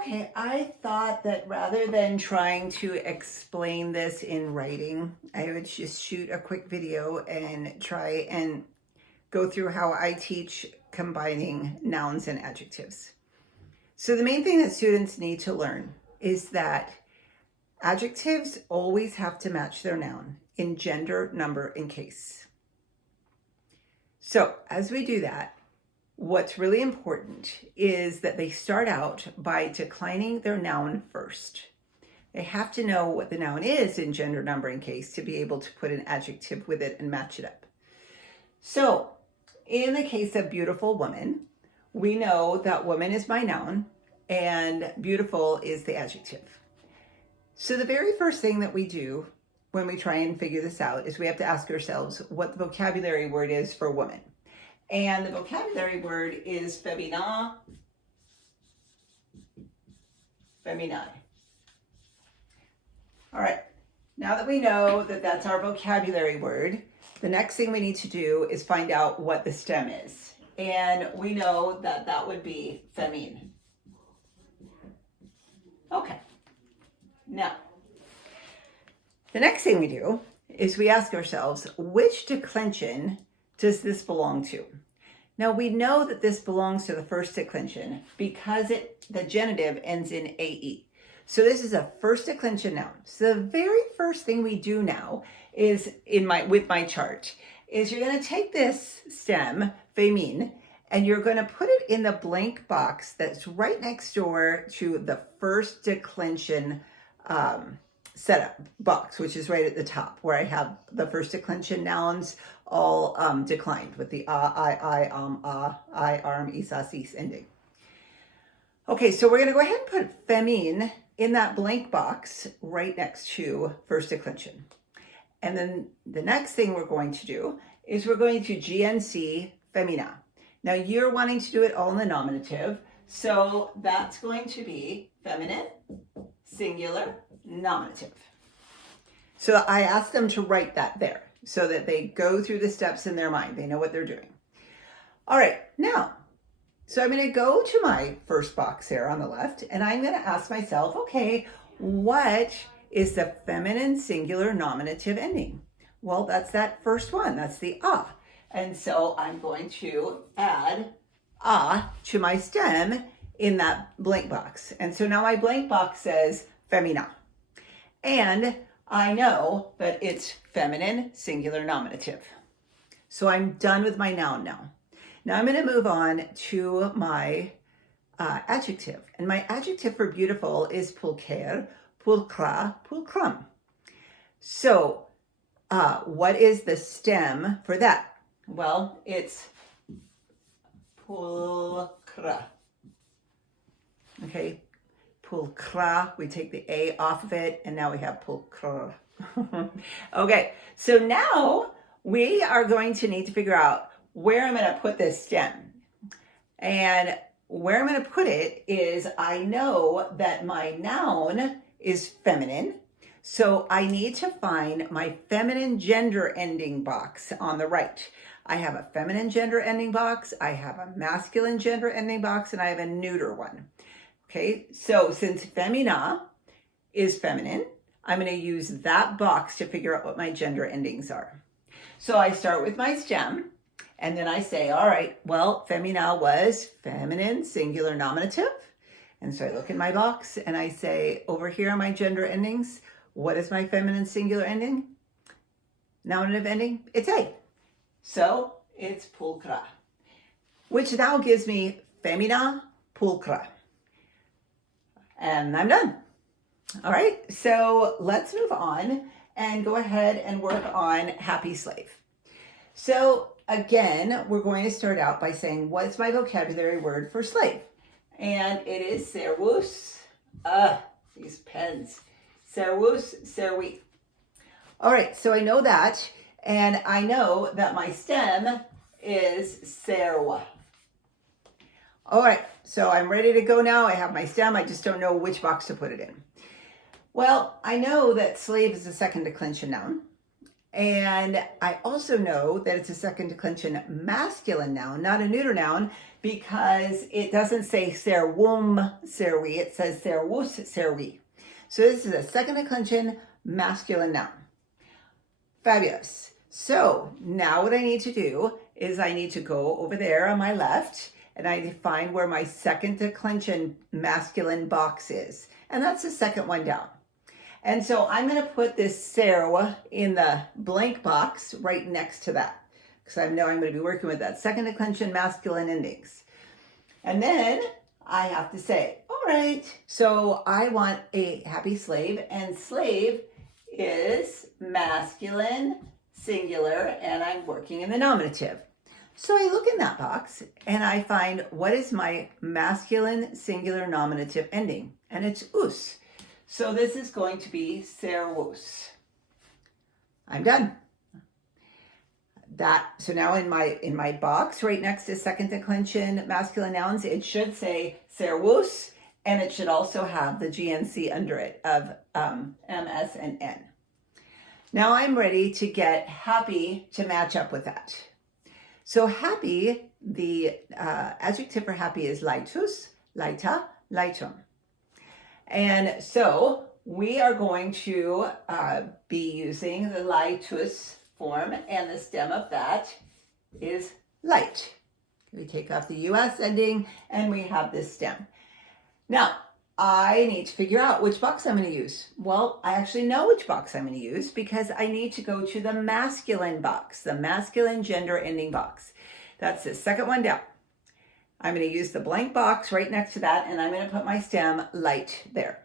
Okay, I thought that rather than trying to explain this in writing, I would just shoot a quick video and try and go through how I teach combining nouns and adjectives. So the main thing that students need to learn is that adjectives always have to match their noun in gender, number, and case. So as we do that, what's really important is that they start out by declining their noun first. They have to know what the noun is in gender, number, and case to be able to put an adjective with it and match it up. So in the case of beautiful woman, we know that woman is my noun and beautiful is the adjective. So the very first thing that we do when we try and figure this out is we have to ask ourselves what the vocabulary word is for woman. And the vocabulary word is femina, feminae. All right, now that we know that that's our vocabulary word, the next thing we need to do is find out what the stem is. And we know that that would be femine. Okay, now, the next thing we do is we ask ourselves, which declension does this belong to? Now we know that this belongs to the first declension because the genitive ends in AE. So this is a first declension noun. So the very first thing we do now is with my chart is you're going to take this stem, femine, and you're going to put it in the blank box that's right next door to the first declension setup box, which is right at the top where I have the first declension nouns all declined with the I, arm, isas, is ending. Okay, so we're going to go ahead and put femine in that blank box right next to first declension. And then the next thing we're going to do is we're going to GNC femina. Now you're wanting to do it all in the nominative, so that's going to be feminine, singular, nominative. So I asked them to write that there so that they go through the steps in their mind. They know what they're doing. All right, now, so I'm going to go to my first box here on the left, and I'm going to ask myself, okay, what is the feminine singular nominative ending? Well, that's that first one. That's the a. And so I'm going to add a to my stem in that blank box. And so now my blank box says femina. And I know that it's feminine singular nominative. So I'm done with my noun now. Now I'm going to move on to my adjective. And my adjective for beautiful is pulcher, pulcra, pulcrum. So what is the stem for that? Well, it's pulcra. Okay, pulcra. We take the A off of it, and now we have pulcra. Okay, so now we are going to need to figure out where I'm going to put this stem. And where I'm going to put it is I know that my noun is feminine. So I need to find my feminine gender ending box on the right. I have a feminine gender ending box, I have a masculine gender ending box, and I have a neuter one. Okay, so since femina is feminine, I'm going to use that box to figure out what my gender endings are. So I start with my stem, and then I say, all right, well, femina was feminine singular nominative. And so I look in my box and I say, over here are my gender endings. What is my feminine singular ending? Nominative ending? It's A. So it's pulcra, which now gives me femina pulcra. And I'm done. All right, so let's move on and go ahead and work on happy slave. So again, we're going to start out by saying, what's my vocabulary word for slave? And it is servus. These pens. Servus, servi. All right, so I know that, and I know that my stem is serva. All right, so I'm ready to go now. I have my stem. I just don't know which box to put it in. Well, I know that slave is a second declension noun. And I also know that it's a second declension masculine noun, not a neuter noun, because it doesn't say serwum, serwi, it says serwus, serwi. So this is a second declension masculine noun. Fabulous. So now what I need to do is I need to go over there on my left and I need to find where my second declension masculine box is. And that's the second one down. And so I'm going to put this serwa in the blank box right next to that, because I know I'm going to be working with that second declension masculine endings. And then I have to say, all right, so I want a happy slave, and slave is masculine, singular, and I'm working in the nominative. So I look in that box and I find what is my masculine singular nominative ending, and it's us. So this is going to be servus. I'm done. So now in my box right next to second declension masculine nouns, it should say servus, and it should also have the GNC under it of MS and N. Now I'm ready to get happy to match up with that. So happy, the adjective for happy is laitus, laita, laitum. And so we are going to be using the laitus form, and the stem of that is light. We take off the US ending and we have this stem. Now, I need to figure out which box I'm going to use. Well, I actually know which box I'm going to use because I need to go to the masculine box, the masculine gender ending box. That's the second one down. I'm going to use the blank box right next to that, and I'm going to put my stem light there.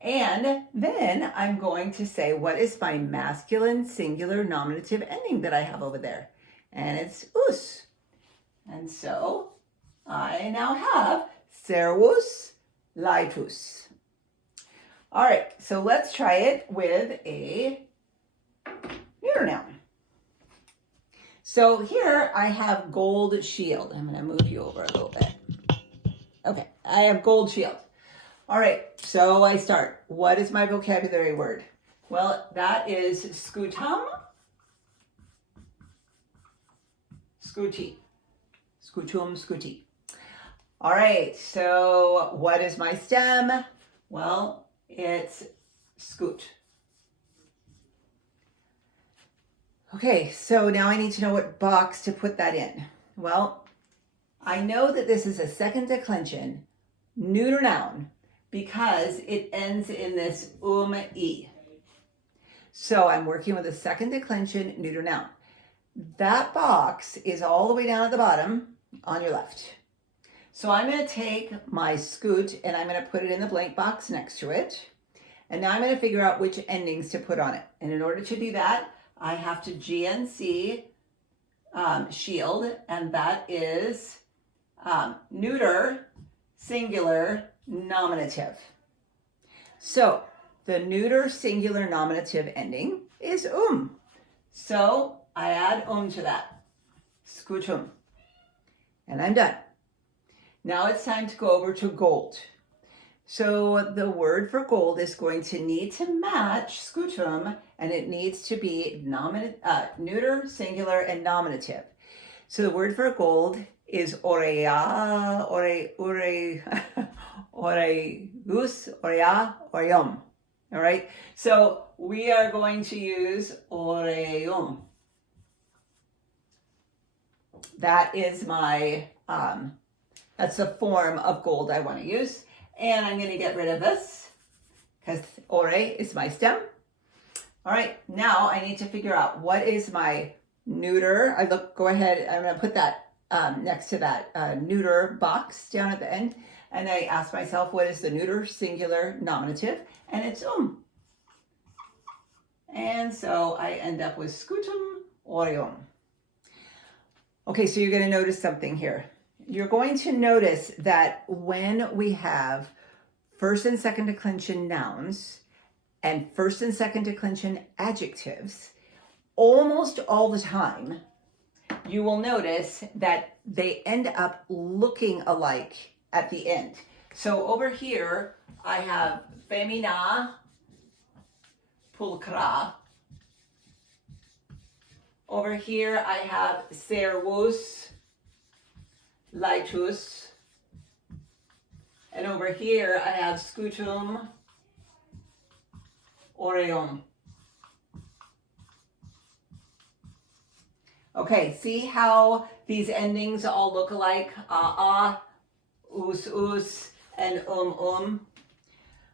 And then I'm going to say, what is my masculine singular nominative ending that I have over there? And it's us. And so I now have servus laitus. All right, so let's try it with a neuter noun. So here I have gold shield. I'm going to move you over a little bit. Okay, I have gold shield. All right, so I start. What is my vocabulary word? Well, that is scutum, scuti, scutum, scuti. All right, so what is my stem? Well, it's scoot. Okay, so now I need to know what box to put that in. Well, I know that this is a second declension neuter noun because it ends in this e. So I'm working with a second declension neuter noun. That box is all the way down at the bottom on your left. So I'm going to take my scoot and I'm going to put it in the blank box next to it. And now I'm going to figure out which endings to put on it. And in order to do that, I have to GNC shield, and that is neuter, singular, nominative. So the neuter, singular, nominative ending is So I add to that, scutum, and I'm done. Now it's time to go over to gold. So the word for gold is going to need to match scutum, and it needs to be neuter, singular, and nominative. So the word for gold is oreia, oreus, orea, oreum. All right. So we are going to use oreum. That is my, that's the form of gold I want to use. And I'm going to get rid of this because ore is my stem. All right, now I need to figure out what is my neuter. Go ahead, I'm going to put that next to that neuter box down at the end. And I ask myself, what is the neuter singular nominative? And it's And so I end up with scutum aureum. Okay, so you're going to notice something here. You're going to notice that when we have first and second declension nouns and first and second declension adjectives, almost all the time, you will notice that they end up looking alike at the end. So over here, I have femina pulchra. Over here, I have servus lightus. And over here I have scutum, aureum. Okay, see how these endings all look alike? Us, and All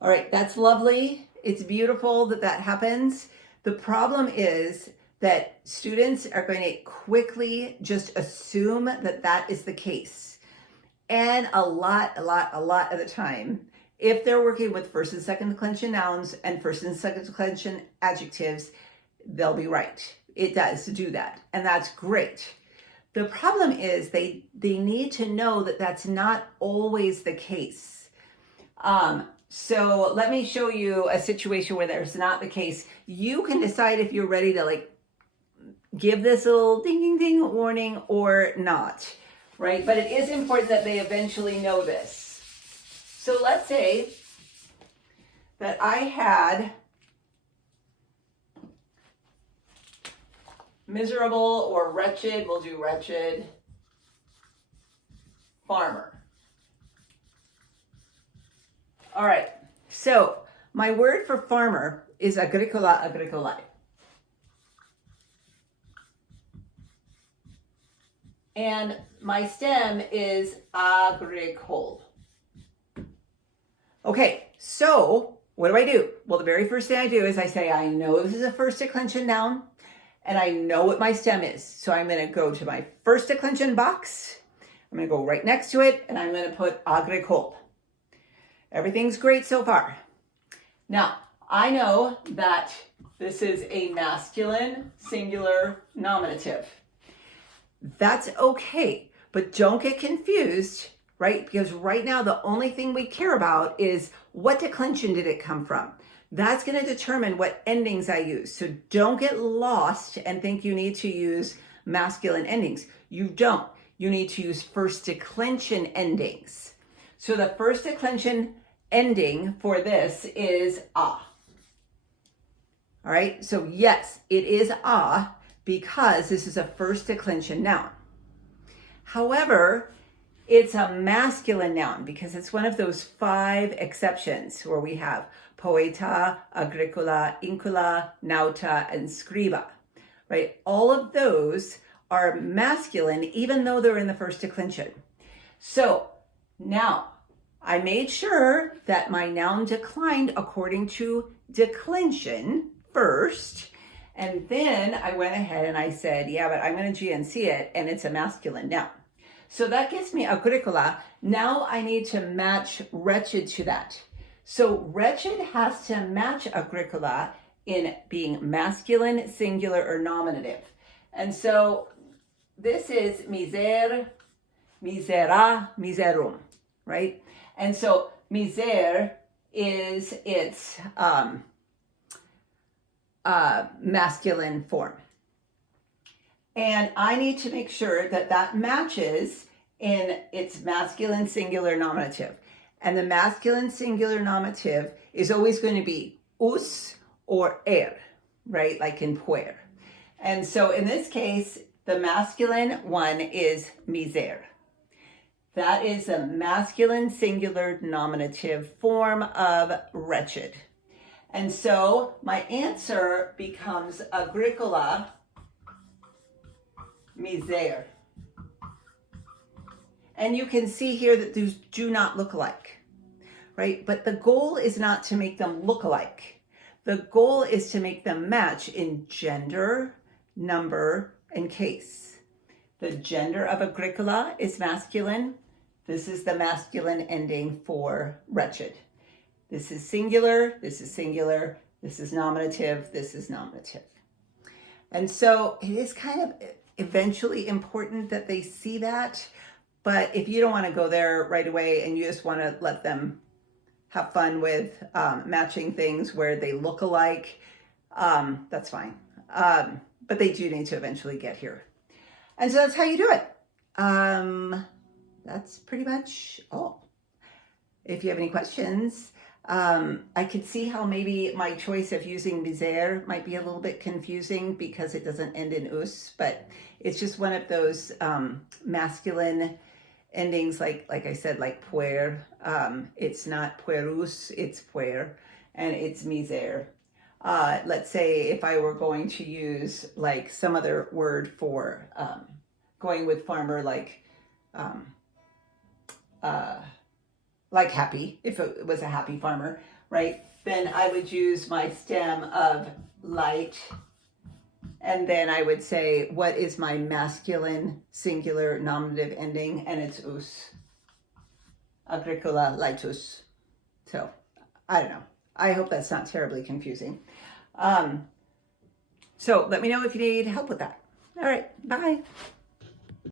right, that's lovely. It's beautiful that that happens. The problem is that students are going to quickly just assume that that is the case. And a lot of the time, if they're working with first and second declension nouns and first and second declension adjectives, they'll be right. It does do that, and that's great. The problem is they need to know that that's not always the case. So let me show you a situation where there's not the case. You can decide if you're ready to like give this little ding ding ding warning or not, right? But it is important that they eventually know this. So let's say that I had miserable or wretched, we'll do wretched, farmer. All right, so my word for farmer is agricola, agricolae. And my stem is agricole. Okay, so what do? Well, the very first thing I do is I say, I know this is a first declension noun, and I know what my stem is. So I'm going to go to my first declension box. I'm going to go right next to it, and I'm going to put agricole. Everything's great so far. Now, I know that this is a masculine singular nominative. That's okay, but don't get confused, right? Because right now the only thing we care about is what declension did it come from? That's going to determine what endings I use. So don't get lost and think you need to use masculine endings. You don't. You need to use first declension endings. So the first declension ending for this is a. All right, so yes, it is a because this is a first declension noun. However, it's a masculine noun because it's one of those 5 exceptions where we have poeta, agricola, incula, nauta, and scriba, right? All of those are masculine even though they're in the first declension. So now I made sure that my noun declined according to declension first, and then I went ahead and I said, yeah, but I'm going to GNC it, and it's a masculine noun. So that gives me agricola. Now I need to match wretched to that. So wretched has to match agricola in being masculine, singular, or nominative. And so this is miser, misera, miserum, right? And so miser is its masculine form. And I need to make sure that that matches in its masculine singular nominative. And the masculine singular nominative is always going to be us or right? Like in puer. And so in this case, the masculine one is miser. That is a masculine singular nominative form of wretched. And so my answer becomes agricola miser. And you can see here that these do not look alike, right? But the goal is not to make them look alike. The goal is to make them match in gender, number, and case. The gender of agricola is masculine. This is the masculine ending for wretched. This is singular, this is singular, this is nominative, this is nominative. And so it is kind of eventually important that they see that. But if you don't want to go there right away and you just want to let them have fun with matching things where they look alike, that's fine. But they do need to eventually get here. And so that's how you do it. That's pretty much all. If you have any questions, I could see how maybe my choice of using miser might be a little bit confusing because it doesn't end in us, but it's just one of those masculine endings like I said, like puer. It's not puerus, it's puer, and it's miser. Let's say if I were going to use like some other word for going with farmer, um, like happy, if it was a happy farmer, right? Then I would use my stem of light, and then I would say, what is my masculine singular nominative ending? And it's us. Agricola laetus. So, I don't know. I hope that's not terribly confusing. So let me know if you need help with that. All right, bye.